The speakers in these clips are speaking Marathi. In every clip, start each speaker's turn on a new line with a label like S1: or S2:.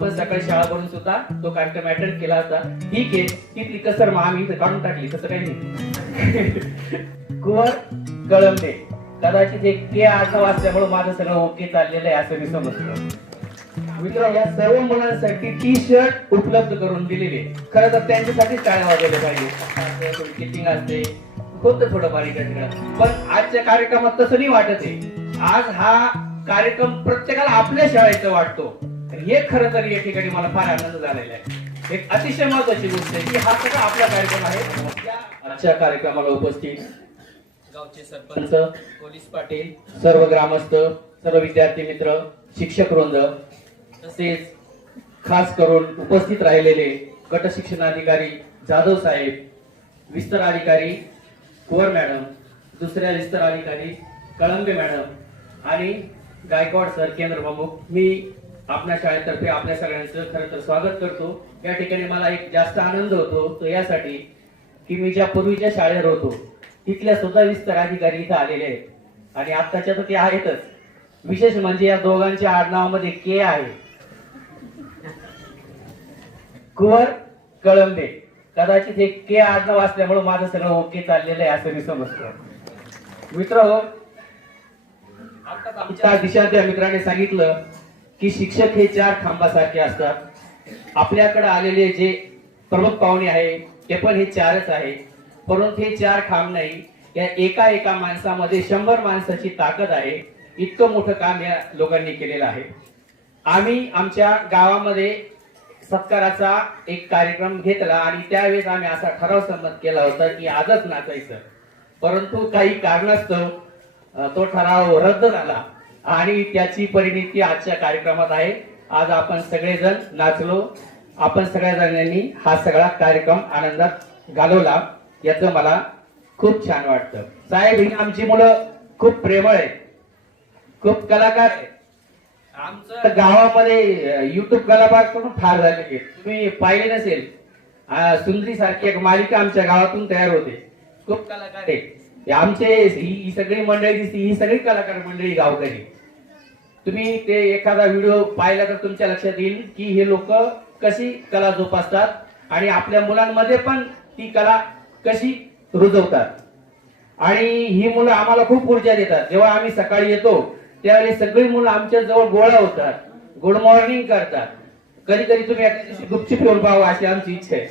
S1: आपण सकाळी शाळा भरून सुद्धा तो कार्यक्रम अटेंड केला होता. ठीक आहे. तिथली कसर मग आम्ही काढून टाकली. तसं काही नाही. कुवर कळमले कदाचित एक के आडनाव असल्यामुळे माझं सगळं ओके चाललेलं आहे असं मी समजतो. मित्र या सर्व मुलांसाठी टी शर्ट उपलब्ध करून दिलेले खरं तर त्यांच्यासाठीच टाळ्या वाजवल्या पाहिजे. किटिंग असते. होतं थोडं बारीक पण आजच्या कार्यक्रमात तसं नाही वाटत आहे. आज हा कार्यक्रम प्रत्येकाला आपल्या शाळेचा वाटतो. हे खरं तर या ठिकाणी मला फार आनंद झालेला आहे. एक अतिशय महत्वाची गोष्ट आहे की हा सगळा आपला कार्यक्रम आहे. आजच्या कार्यक्रमाला उपस्थित गावचे सरपंच पोलीस पाटील सर्व ग्रामस्थ सर्व विद्यार्थी मित्र शिक्षक वृंद तसेच खास करून उपस्थित राहिलेले गट शिक्षणाधिकारी जाधव साहेब विस्तार अधिकारी कुवर मॅडम दुसऱ्या विस्तार अधिकारी कळंबे मॅडम आणि गायकवाड सर केंद्र प्रमुख मी आपल्या शाळेतर्फे आपल्या सगळ्यांचं खरं तर स्वागत करतो. या ठिकाणी मला एक जास्त आनंद होतो तो यासाठी की मी ज्या पूर्वीच्या शाळेवर होतो तिथल्या सुद्धा विस्तार अधिकारी इथं आलेले आहेत. आणि आत्ताच्या तर ते आहेतच. विशेष म्हणजे या दोघांच्या आडनावामध्ये के आहे. कुवर कळंबे. कदाचित हे के आडनाव असल्यामुळे माझं सगळं ओके चाललेलं आहे असं मी समजतो. मित्र हो आमच्या दिशाच्या मित्राने सांगितलं की शिक्षक हे चार खांबासारखे असतात. आपल्याकडे आलेले जे प्रमुख पाहुणे आहे ते पण हे चारच आहे परंतु हे चार खांब नाही. या एका एका माणसामध्ये शंभर माणसाची ताकद आहे. इतकं मोठं काम या लोकांनी केलेलं आहे. आम्ही आमच्या गावामध्ये सत्काराचा एक कार्यक्रम घेतला आणि त्यावेळेस आम्ही असा ठराव संमत केला होता की आजच नाचायचं. परंतु काही कारणास्तव तो ठराव रद्द झाला. आणि त्याची परिणिती आजच्या कार्यक्रमात आहे. आज आपण सगळेजण नाचलो. आपण सगळ्या जणांनी हा सगळा कार्यक्रम आनंदात घालवला. याचं मला खूप छान वाटतं. साहेब ही आमची मुलं खूप प्रेमळ आहेत. खूप कलाकार आहेत. आमचं गावामध्ये युट्यूब कलाकार पण फार झालेले. तुम्ही पाहिले नसेल. सुंदरी सारखी एक मालिका आमच्या गावातून तयार होते. खूप कलाकार आहेत. हे आमचे ही ही सगळी मंडळी दिसती. ही सगळी कलाकार मंडळी गावकरी. तुम्ही ते एखादा व्हिडिओ पाहिला तर तुमच्या लक्षात येईल की हे लोक कशी कला जोपासतात आणि आपल्या मुलांमध्ये पण ती कला कशी रुजवतात. आणि ही मुलं आम्हाला खूप ऊर्जा देतात. जेव्हा आम्ही सकाळी येतो त्यावेळी सगळी मुलं आमच्या जवळ गोळा होतात. गुड मॉर्निंग करतात. कधी कधी तुम्ही एका दिवशी गुपचूप येऊन पाहावं अशी आमची इच्छा आहे.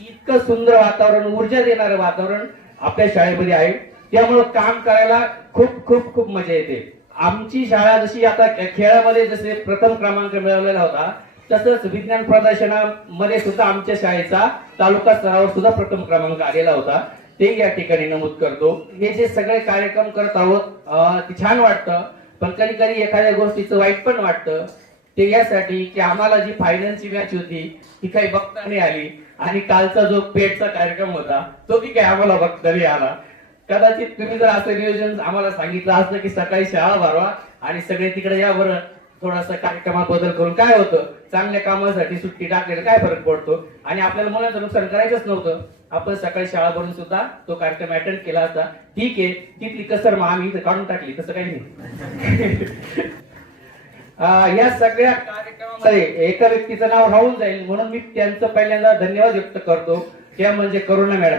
S1: इतकं सुंदर वातावरण ऊर्जा देणारं वातावरण आपल्या शाळेमध्ये आहे. त्यामुळं काम करायला खूप खूप खूप मजा येते. आमची शाळा जशी आता खेळामध्ये जसे प्रथम क्रमांक मिळवलेला होता तसंच विज्ञान प्रदर्शनामध्ये सुद्धा आमच्या शाळेचा तालुका स्तरावर सुद्धा प्रथम क्रमांक आलेला होता. ते या ठिकाणी नमूद करतो. हे जे सगळे कार्यक्रम करत आहोत ते छान वाटतं. पण कधी कधी एखाद्या गोष्टीचं वाईट पण वाटतं. ते यासाठी की आम्हाला जी फायनलची मॅच होती ती काही बघता नाही आली. आणि कालचा जो पेटचा कार्यक्रम होता तो बी काही आम्हाला बघता नाही आला. कदाचित तुम्ही जर असं नियोजन आम्हाला सांगितलं असतं की सकाळी शाळा भरवा आणि सगळे तिकडे या बरं थोडासा कार्यक्रमात बदल करून काय होतं? चांगल्या कामासाठी सुट्टी टाकलेलं काय फरक पडतो? आणि आपल्याला मुलांचं नुकसान करायचंच नव्हतं. आपण सकाळी शाळा भरून सुद्धा तो कार्यक्रम अटेंड केला असता. ठीक आहे तिथली कसर मग आम्ही इथं काढून टाकली तसं काही नाही. या सगळ्या कार्यक्रमामध्ये एका व्यक्तीचं नाव राहून जाईल म्हणून मी त्यांचं पहिल्यांदा धन्यवाद व्यक्त करतो. त्या म्हणजे करुणा मॅडम.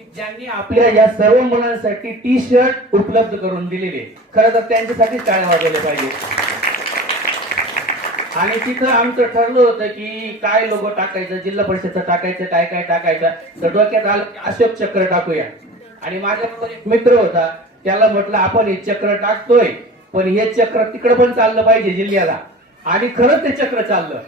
S1: की ज्यांनी आपल्या या सर्व मुलांसाठी टी शर्ट उपलब्ध करून दिलेले खरं तर त्यांच्यासाठी टाळ्या वाजवल्या पाहिजे आणि तिथं आमचं ठरलं होतं की काय लोगो टाकायचं जिल्हा परिषदचं टाकायचं काय काय टाकायचं तर डोक्यात आलं की अशोक चक्र टाकूया. आणि माझ्याबरोबर एक मित्र होता त्याला म्हटलं आपण हे चक्र टाकतोय पण हे चक्र तिकडे पण चाललं पाहिजे जिल्ह्याला. आणि खरंच ते चक्र चाललं.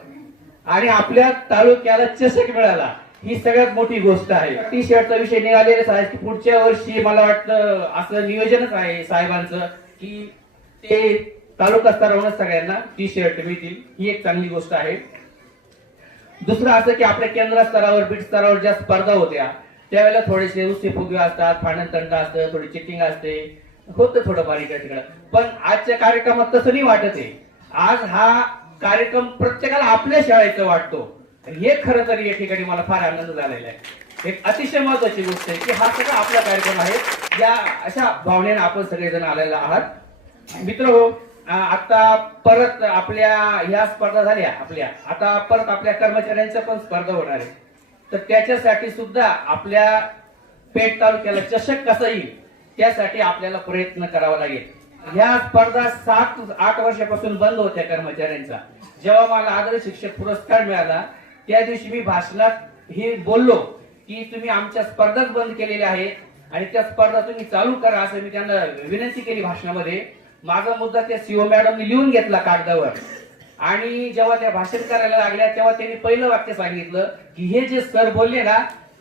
S1: आणि आपल्या तालुक्याला चषक मिळाला. ही सगळ्यात मोठी गोष्ट आहे. टी शर्टचा विषय निघालेलाच आहे की पुढच्या वर्षी मला वाटतं असं नियोजनच आहे साहेबांचं की ते तालुका स्तरावरच सगळ्यांना टी शर्ट मिळतील. ही एक चांगली गोष्ट आहे. दुसरं असं की आपल्या केंद्र स्तरावर बीट स्तरावर ज्या स्पर्धा होत्या त्यावेळेला थोडेसे उससे फुगे असतात फाणन तंट असतं थोडी चिटिंग असते. होतं थोडं बारीक तिकडं. पण आजच्या कार्यक्रमात तसं नाही वाटत आहे. आज हा कार्यक्रम प्रत्येकाला आपल्या शाळेचा वाटतो. हे खरं तर या ठिकाणी मला फार आनंद झालेला आहे. एक अतिशय महत्वाची गोष्ट आहे की हा सगळा आपला कार्यक्रम आहे. या अशा भावनेने आपण सगळेजण आलेला आहात. मित्र हो आता परत आपल्या ह्या स्पर्धा झाल्या आपल्या. आता परत आपल्या कर्मचाऱ्यांच्या पण स्पर्धा होणार आहे तर त्याच्यासाठी सुद्धा आपल्या पेठ तालुक्याला चषक कसा येईल त्यासाठी आपल्याला प्रयत्न करावा लागेल. ह्या स्पर्धा सात आठ वर्षापासून बंद होत्या कर्मचाऱ्यांचा. जेव्हा मला आदर शिक्षक पुरस्कार मिळाला त्या दिवशी मी भाषणात हे बोललो की तुम्ही आमच्या स्पर्धाच बंद केलेल्या आहेत आणि त्या स्पर्धा तुम्ही चालू करा असं मी त्यांना विनंती केली भाषणामध्ये. माझा मुद्दा त्या सीओ मॅडमनी लिहून घेतला कागदावर. आणि जेव्हा त्या भाषण करायला लागल्या तेव्हा त्यांनी पहिलं वाक्य सांगितलं की हे जे सर बोलले ना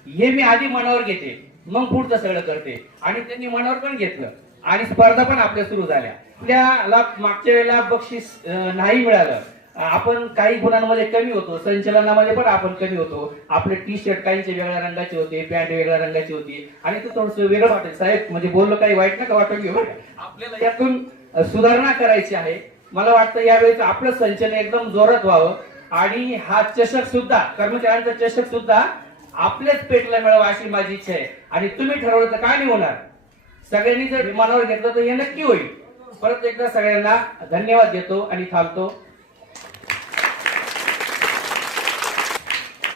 S1: हे मी आधी मनावर घेते मग पुढचं सगळं करते. आणि त्यांनी मनावर पण घेतलं. आणि स्पर्धा पण आपल्या सुरू झाल्या. आपल्याला मागच्या वेळेला बक्षीस नाही मिळालं. आपण काही गुणांमध्ये कमी होतो संचलनामध्ये पण आपण कमी होतो. आपले टी शर्ट काहींचे वेगळ्या रंगाचे होते पॅन्ट वेगळ्या रंगाची होती. आणि ते थोडस वेगळं वाटेल. साहेब म्हणजे बोललो काही वाईट नका वाटून घेऊ. बरं का? आपल्याला यातून सुधारणा करायची आहे. मला वाटतं यावेळेस आपलं संचलन एकदम जोरात व्हावं. आणि हा चषक सुद्धा कर्मचाऱ्यांचा चषक सुद्धा आपल्याच पेटला मिळावा अशी माझी इच्छा आहे. आणि तुम्ही ठरवलं तर काय नाही होणार? सगळ्यांनी जर विमानावर घेतलं तर हे नक्की होईल. परत एकदा सगळ्यांना धन्यवाद देतो आणि थांबतो.